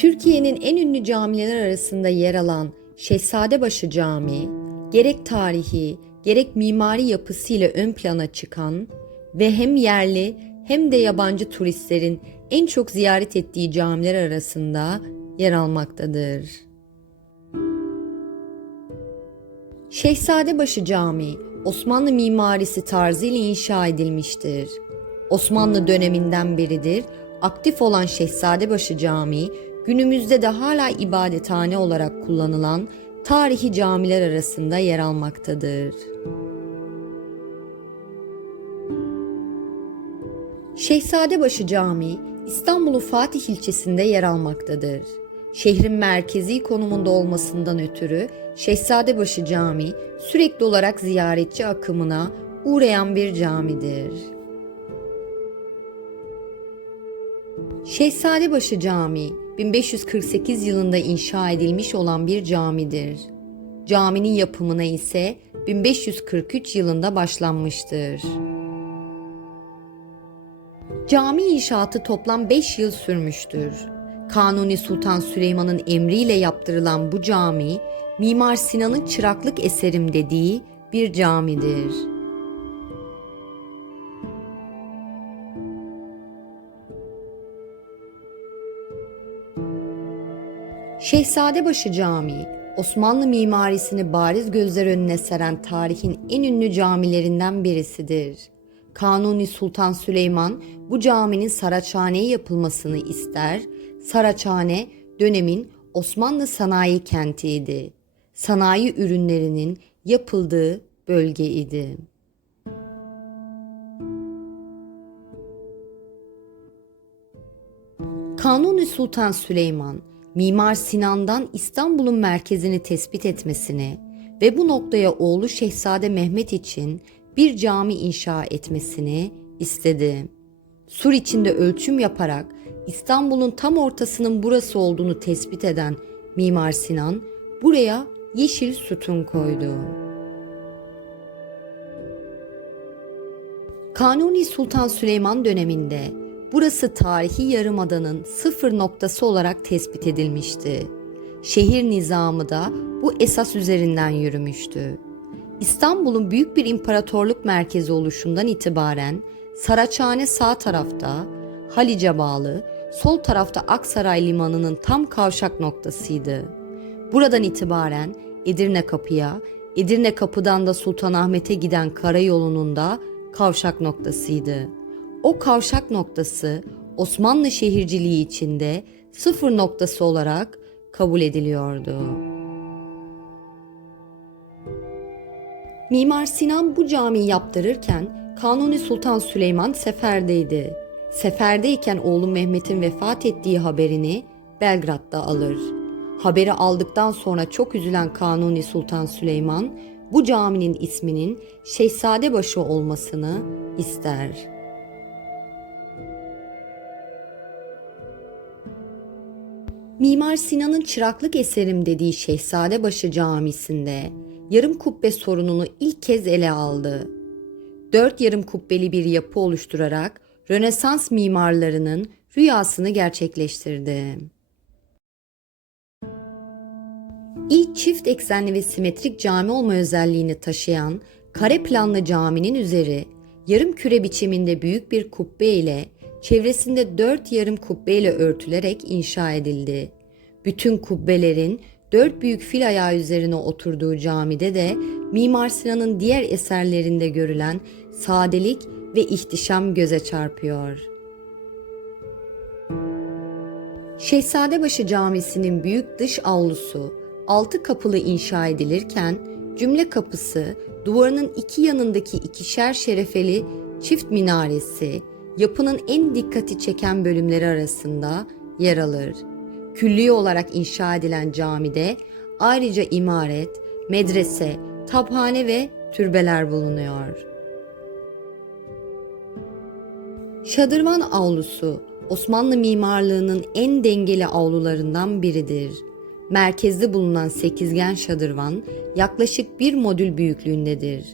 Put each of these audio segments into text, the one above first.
Türkiye'nin en ünlü camiler arasında yer alan Şehzadebaşı Camii, gerek tarihi gerek mimari yapısıyla ön plana çıkan ve hem yerli hem de yabancı turistlerin en çok ziyaret ettiği camiler arasında yer almaktadır. Şehzadebaşı Camii, Osmanlı mimarisi tarzıyla inşa edilmiştir. Osmanlı döneminden beridir aktif olan Şehzadebaşı Camii, günümüzde de hala ibadethane olarak kullanılan tarihi camiler arasında yer almaktadır. Şehzadebaşı Camii, İstanbul'un Fatih ilçesinde yer almaktadır. Şehrin merkezi konumunda olmasından ötürü Şehzadebaşı Camii sürekli olarak ziyaretçi akımına uğrayan bir camidir. Şehzadebaşı Camii 1548 yılında inşa edilmiş olan bir camidir. Caminin yapımına ise 1543 yılında başlanmıştır. Cami inşaatı toplam 5 yıl sürmüştür. Kanuni Sultan Süleyman'ın emriyle yaptırılan bu cami, Mimar Sinan'ın çıraklık eserim dediği bir camidir. Şehzadebaşı Camii, Osmanlı mimarisini bariz gözler önüne seren tarihin en ünlü camilerinden birisidir. Kanuni Sultan Süleyman bu caminin Saraçhane'ye yapılmasını ister. Saraçhane dönemin Osmanlı sanayi kentiydi. Sanayi ürünlerinin yapıldığı bölgeydi. Kanuni Sultan Süleyman, Mimar Sinan'dan İstanbul'un merkezini tespit etmesini ve bu noktaya oğlu Şehzade Mehmet için bir cami inşa etmesini istedi. Sur içinde ölçüm yaparak İstanbul'un tam ortasının burası olduğunu tespit eden Mimar Sinan buraya yeşil sütun koydu. Kanuni Sultan Süleyman döneminde burası tarihi yarımadanın sıfır noktası olarak tespit edilmişti. Şehir nizamı da bu esas üzerinden yürümüştü. İstanbul'un büyük bir imparatorluk merkezi oluşundan itibaren Saraçhane sağ tarafta, Halice bağlı, sol tarafta Aksaray Limanı'nın tam kavşak noktasıydı. Buradan itibaren Edirne Kapı'ya, Edirne Kapı'dan da Sultanahmet'e giden karayolunun da kavşak noktasıydı. O kavşak noktası Osmanlı şehirciliği içinde sıfır noktası olarak kabul ediliyordu. Mimar Sinan bu camiyi yaptırırken Kanuni Sultan Süleyman seferdeydi. Seferdeyken oğlu Mehmet'in vefat ettiği haberini Belgrad'da alır. Haberi aldıktan sonra çok üzülen Kanuni Sultan Süleyman bu caminin isminin Şehzadebaşı olmasını ister. Mimar Sinan'ın çıraklık eserim dediği Şehzadebaşı Camisi'nde yarım kubbe sorununu ilk kez ele aldı. Dört yarım kubbeli bir yapı oluşturarak Rönesans mimarlarının rüyasını gerçekleştirdi. İlk çift eksenli ve simetrik cami olma özelliğini taşıyan kare planlı caminin üzeri yarım küre biçiminde büyük bir kubbe ile çevresinde dört yarım kubbe ile örtülerek inşa edildi. Bütün kubbelerin dört büyük fil ayağı üzerine oturduğu camide de Mimar Sinan'ın diğer eserlerinde görülen sadelik ve ihtişam göze çarpıyor. Şehzadebaşı Camisi'nin büyük dış avlusu altı kapılı inşa edilirken cümle kapısı duvarının iki yanındaki ikişer şerefeli çift minaresi yapının en dikkati çeken bölümleri arasında yer alır. Külli olarak inşa edilen camide ayrıca imaret, medrese, taphane ve türbeler bulunuyor. Şadırvan avlusu Osmanlı mimarlığının en dengeli avlularından biridir. Merkezde bulunan sekizgen şadırvan yaklaşık bir modül büyüklüğündedir.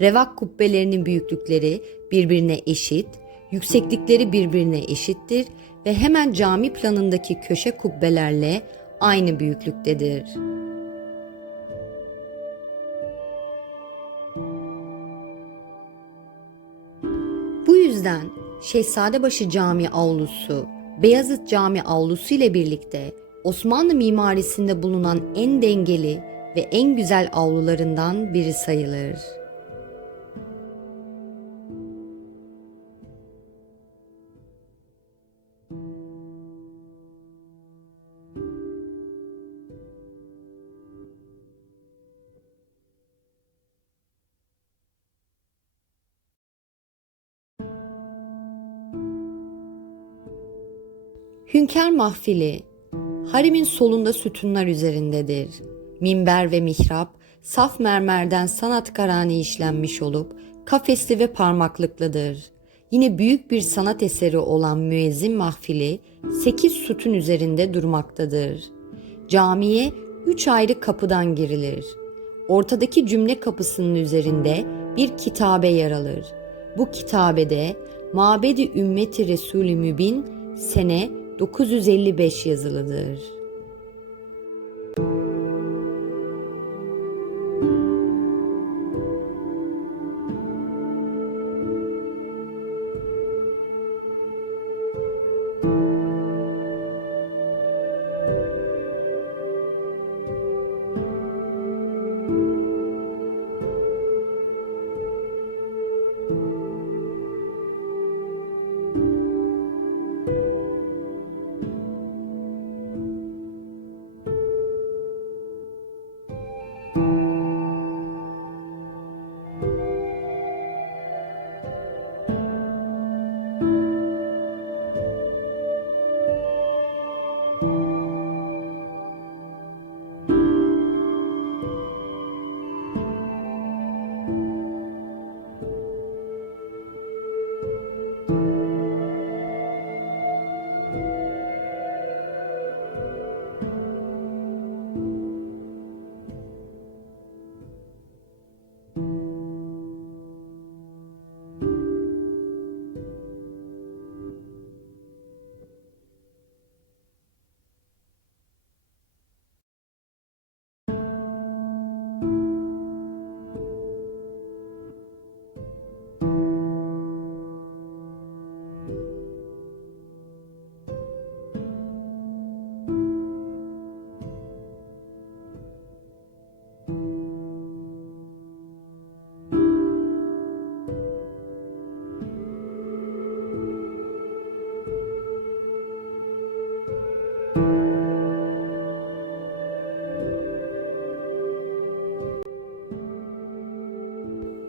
Revak kubbelerinin büyüklükleri birbirine eşit, yükseklikleri birbirine eşittir ve hemen cami planındaki köşe kubbelerle aynı büyüklüktedir. Bu yüzden Şehzadebaşı Cami avlusu, Beyazıt Cami avlusu ile birlikte Osmanlı mimarisinde bulunan en dengeli ve en güzel avlularından biri sayılır. Hünkâr mahfili, haremin solunda sütunlar üzerindedir. Minber ve mihrap, saf mermerden sanatkarane işlenmiş olup, kafesli ve parmaklıklıdır. Yine büyük bir sanat eseri olan müezzin mahfili, sekiz sütun üzerinde durmaktadır. Camiye üç ayrı kapıdan girilir. Ortadaki cümle kapısının üzerinde bir kitabe yer alır. Bu kitabede Mabedi Ümmeti Resulü Mübin sene 955 yazılıdır.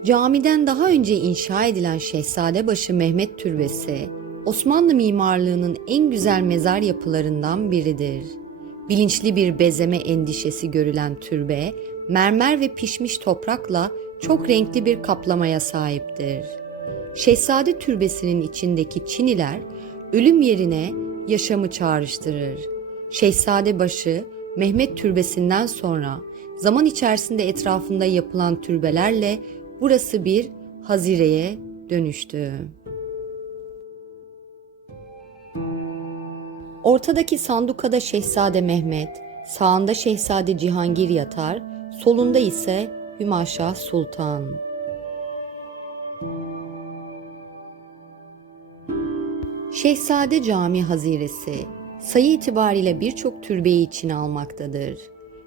Camiden daha önce inşa edilen Şehzadebaşı Mehmet Türbesi, Osmanlı mimarlığının en güzel mezar yapılarından biridir. Bilinçli bir bezeme endişesi görülen türbe, mermer ve pişmiş toprakla çok renkli bir kaplamaya sahiptir. Şehzade Türbesi'nin içindeki çiniler, ölüm yerine yaşamı çağrıştırır. Şehzadebaşı Mehmet Türbesi'nden sonra zaman içerisinde etrafında yapılan türbelerle burası bir hazireye dönüştü. Ortadaki sandukada Şehzade Mehmet, sağında Şehzade Cihangir yatar, solunda ise Hümaşah Sultan. Şehzade Cami Haziresi sayı itibariyle birçok türbeyi içine almaktadır.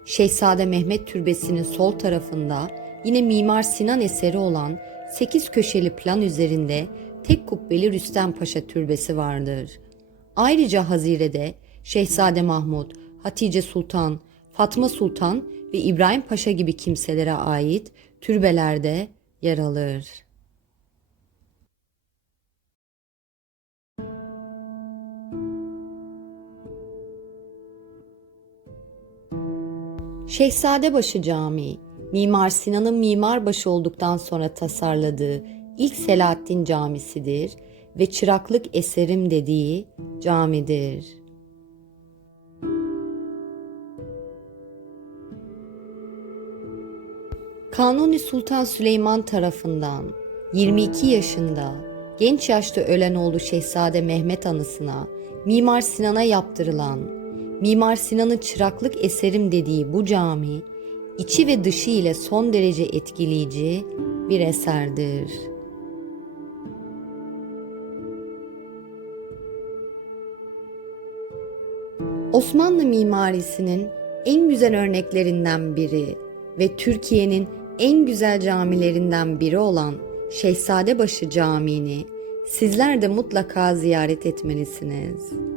Şehzade Mehmet Türbesi'nin sol tarafında yine Mimar Sinan eseri olan 8 köşeli plan üzerinde tek kubbeli Rüstem Paşa Türbesi vardır. Ayrıca Hazire'de Şehzade Mahmud, Hatice Sultan, Fatma Sultan ve İbrahim Paşa gibi kimselere ait türbelerde yer alır. Şehzadebaşı Camii, Mimar Sinan'ın mimarbaşı olduktan sonra tasarladığı ilk Selahaddin Camisidir ve çıraklık eserim dediği camidir. Kanuni Sultan Süleyman tarafından 22 yaşında genç yaşta ölen oğlu Şehzade Mehmet anısına Mimar Sinan'a yaptırılan, Mimar Sinan'ın çıraklık eserim dediği bu cami, içi ve dışı ile son derece etkileyici bir eserdir. Osmanlı mimarisinin en güzel örneklerinden biri ve Türkiye'nin en güzel camilerinden biri olan Şehzadebaşı Camii'ni sizler de mutlaka ziyaret etmelisiniz.